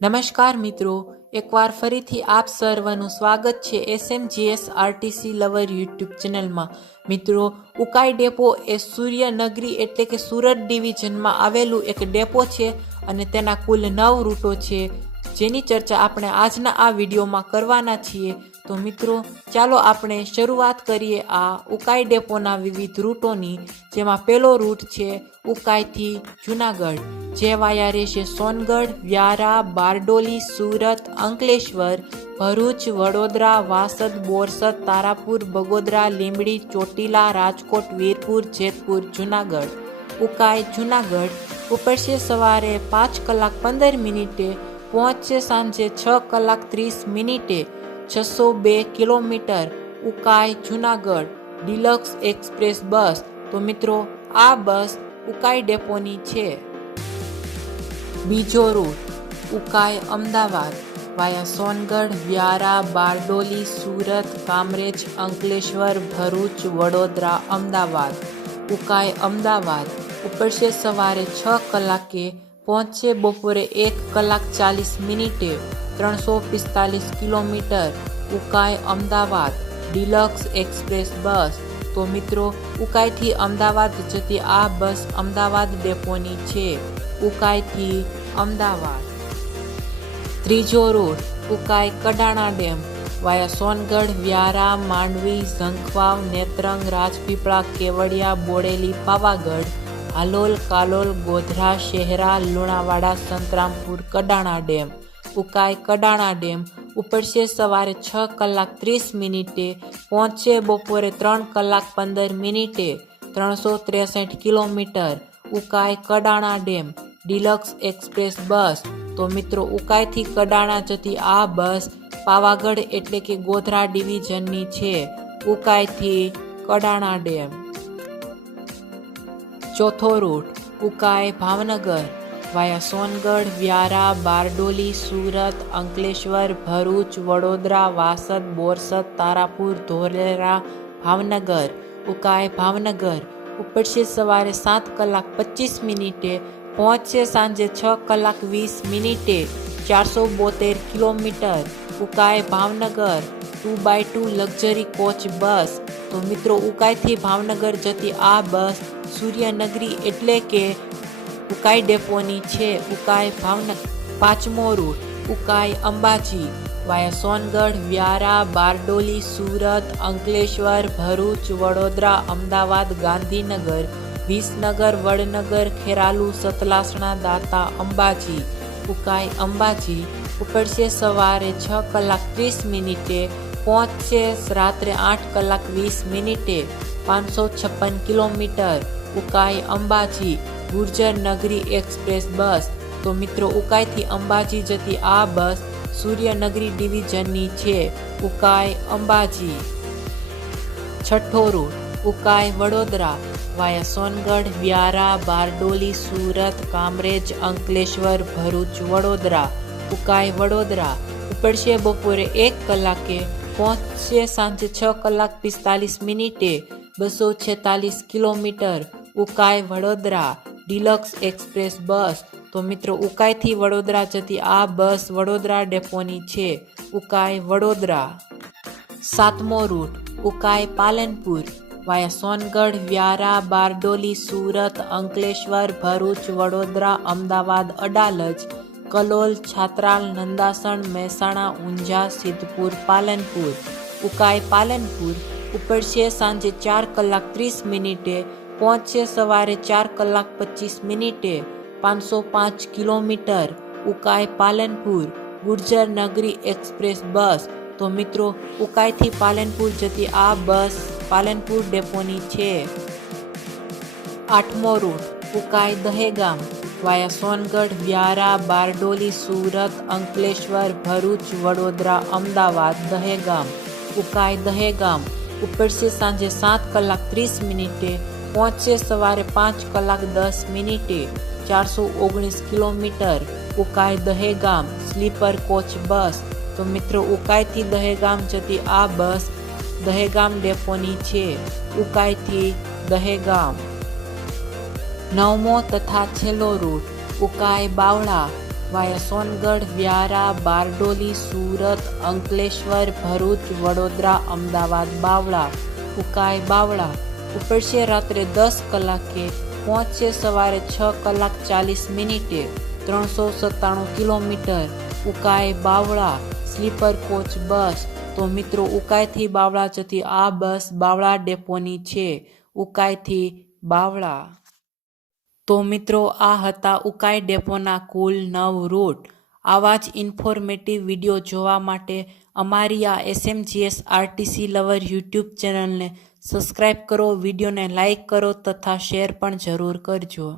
નમસ્કાર મિત્રો, એકવાર ફરીથી આપ સર્વનું સ્વાગત છે SMGS RTC લવર યુટ્યુબ ચેનલમાં। મિત્રો, ઉકાઈ ડેપો એ સૂર્યનગરી એટલે કે સુરત ડિવિઝનમાં આવેલું એક ડેપો છે અને તેના કુલ 9 રૂટો છે, જેની ચર્ચા આપણે આજના આ વિડીયોમાં કરવાના છીએ। તો મિત્રો, ચાલો આપણે શરૂઆત કરીએ આ ઉકાઈ ડેપોના વિવિધ રૂટોની, જેમાં પહેલો રૂટ છે ઉકાઈથી જૂનાગઢ, જે વાયા રહેશે સોનગઢ, વ્યારા, બારડોલી, સુરત, અંકલેશ્વર, ભરૂચ, વડોદરા, વાસદ, બોરસદ, તારાપુર, બગોદરા, લીંબડી, ચોટીલા, રાજકોટ, વીરપુર, જેતપુર, જૂનાગઢ। ઉકાઈ જૂનાગઢ ઉપડશે સવારે 5 કલાક 15 મિનિટે, પહોંચશે સાંજે 6 કલાક 30 મિનિટે, 602 kilometre. Ukai Junagadh deluxe express બસ। તો મિત્રો, આ બસ ઉકાઈ ડેપોની છે। બીજો રૂટ ઉકાઈ અમદાવાદ વાયા સોનગઢ, વ્યારા, બારડોલી, સુરત, કામરેજ, અંકલેશ્વર, ભરૂચ, વડોદરા, અમદાવાદ। ઉકાઈ અમદાવાદ ઉપડશે સવારે 6 કલાકે, પહોંચશે બપોરે 1 કલાક 40 મિનિટે, 345 kilometre. Ukai Ahmedabad deluxe express બસ। તો મિત્રો, ઉકાઈથી અમદાવાદ જતી આ બસ અમદાવાદ ડેપોની છે। ઉકાઈથી અમદાવાદ। ત્રીજો રૂટ ઉકાઈ કડાણા ડેમ વાયા સોનગઢ, વ્યારા, માંડવી, ઝંખવાવ, નેત્રંગ, રાજપીપળા, કેવડિયા, બોડેલી, પાવાગઢ, હાલોલ, કાલોલ, ગોધરા, શહેરા, લુણાવાડા, સંતરામપુર, કડાણા ડેમ। ઉકાઈ કડાણા ડેમ ઉપડશે સવારે 6 કલાક 30 મિનિટે, પહોંચશે બપોરે 3 કલાક 15 મિનિટે, 363 kilometre. Ukai Kadana dam deluxe express બસ। તો મિત્રો, ઉકાઈથી કડાણા જતી આ બસ પાવાગઢ એટલે કે ગોધરા ડિવિઝનની છે। ઉકાઈથી કડાણા ડેમ। ચોથો રૂટ ઉકાઈ ભાવનગર વાયા સોનગઢ, વ્યારા, બારડોલી, સુરત, અંકલેશ્વર, ભરૂચ, વડોદરા, વાસદ, બોરસદ, તારાપુર, ધોલેરા, ભાવનગર। ઉકાઈ ભાવનગર ઉપડશે સવારે 7 કલાક 25 મિનિટે, પહોંચશે સાંજે 6 કલાક 20 મિનિટે, 472 kilometre. Ukai Bhavnagar 2x2 luxury coach bus. તો મિત્રો, ઉકાઈથી ભાવનગર જતી આ બસ સૂર્યનગરી એટલે કે ઉકાઈ ડેપોની છે। ઉકાઈ ભાવનગર। પાંચમો રૂટ ઉકાઈ અંબાજી વાયા સોનગઢ, વ્યારા, બારડોલી, સુરત, અંકલેશ્વર, ભરૂચ, વડોદરા, અમદાવાદ, ગાંધીનગર, વિસનગર, વડનગર, ખેરાલુ, સતલાસણા, દાતા, અંબાજી। ઉકાઈ અંબાજી ઉપડશે સવારે 6 કલાક 30 મિનિટે, પહોંચશે રાત્રે 8 કલાક 20 મિનિટે, 556 કિલોમીટર। ઉકાઈ અંબાજી ગુર્જર નગરી એક્સપ્રેસ બસ। તો મિત્રો, ઉકાઈથી અંબાજી જતી આ બસ સૂર્યનગરી ડિવિઝનની છે। ઉકાઈ અંબાજી। છઠ્ઠો રૂટ ઉકાઈ વડોદરા વાયા સોનગઢ, વ્યારા, બારડોલી, સુરત, કામરેજ, અંકલેશ્વર, ભરૂચ, વડોદરા। ઉકાઈ વડોદરા ઉપડશે બપોરે 1 કલાકે, પહોંચશે સાંજે 6 કલાક 45 મિનિટે, 246 kilometre. Ukai Vadodara deluxe express બસ। તો મિત્રો, ઉકાઈથી વડોદરા જતી આ બસ વડોદરા ડેપોની છે। ઉકાઈ વડોદરા। સાતમો રૂટ ઉકાઈ પાલનપુર વાયા સોનગઢ, વ્યારા, બારડોલી, સુરત, અંકલેશ્વર, ભરૂચ, વડોદરા, અમદાવાદ, અડાલજ, કલોલ, છાત્રાલ, નંદાસણ, મહેસાણા, ઊંઝા, સિદ્ધપુર, પાલનપુર। ઉકાઈ પાલનપુર ઉપડશે સાંજે 4 કલાક 30 મિનિટે, પહોંચશે સવારે 4 કલાક 25 મિનિટે, 505 કિલોમીટર। ઉકાઈ પાલનપુર ગુર્જર નગરી એક્સપ્રેસ બસ। તો મિત્રો, ઉકાઈથી પાલનપુર જતી આ બસ પાલનપુર ડેપોની છે। આઠમો રૂટ ઉકાઈ દહેગામ વાયા સોનગઢ, વ્યારા, બારડોલી, સુરત, અંકલેશ્વર, ભરૂચ, વડોદરા, અમદાવાદ, દહેગામ। ઉકાઈ દહેગામ ઉપડશે સાંજે 7 કલાક 30 મિનિટે, પહોંચશે સવારે 5 કલાક 10 મિનિટે, 419 kilometre. Ukai Dahegam sleeper coach bus. તો મિત્રો, ઉકાઈથી દહેગામ જતી આ બસ દહેગામ ડેપોની છે। ઉકાઈથી દહેગામ। નવમો તથા છેલ્લો રૂટ ઉકાઈ બાવળા વાયા સોનગઢ, વ્યારા, બારડોલી, સુરત, અંકલેશ્વર, ભરૂચ, વડોદરા, અમદાવાદ, બાવળા. ઉકાઈ બાવળા ઉપડશે રાત્રે 10 કલાકે, પહોંચશે સવારે 6:40 397 kilometre. Ukai Bavla sleeper coach bus. તો મિત્રો ઉકાઈથી બાવળા જતી આ બસ બાવળા ડેપોની છે, ઉકાઈથી બાવળા. તો મિત્રો આ હતા ઉકાઈ ડેપોના કુલ 9 રૂટ. આવા જ ઇન્ફોર્મેટિવ વિડીયો જોવા માટે અમારી આ SMGS RTC લવર યુટ્યુબ ચેનલને સબસ્ક્રાઈબ કરો, વિડીયોને લાઇક કરો તથા શેર પણ જરૂર કરજો.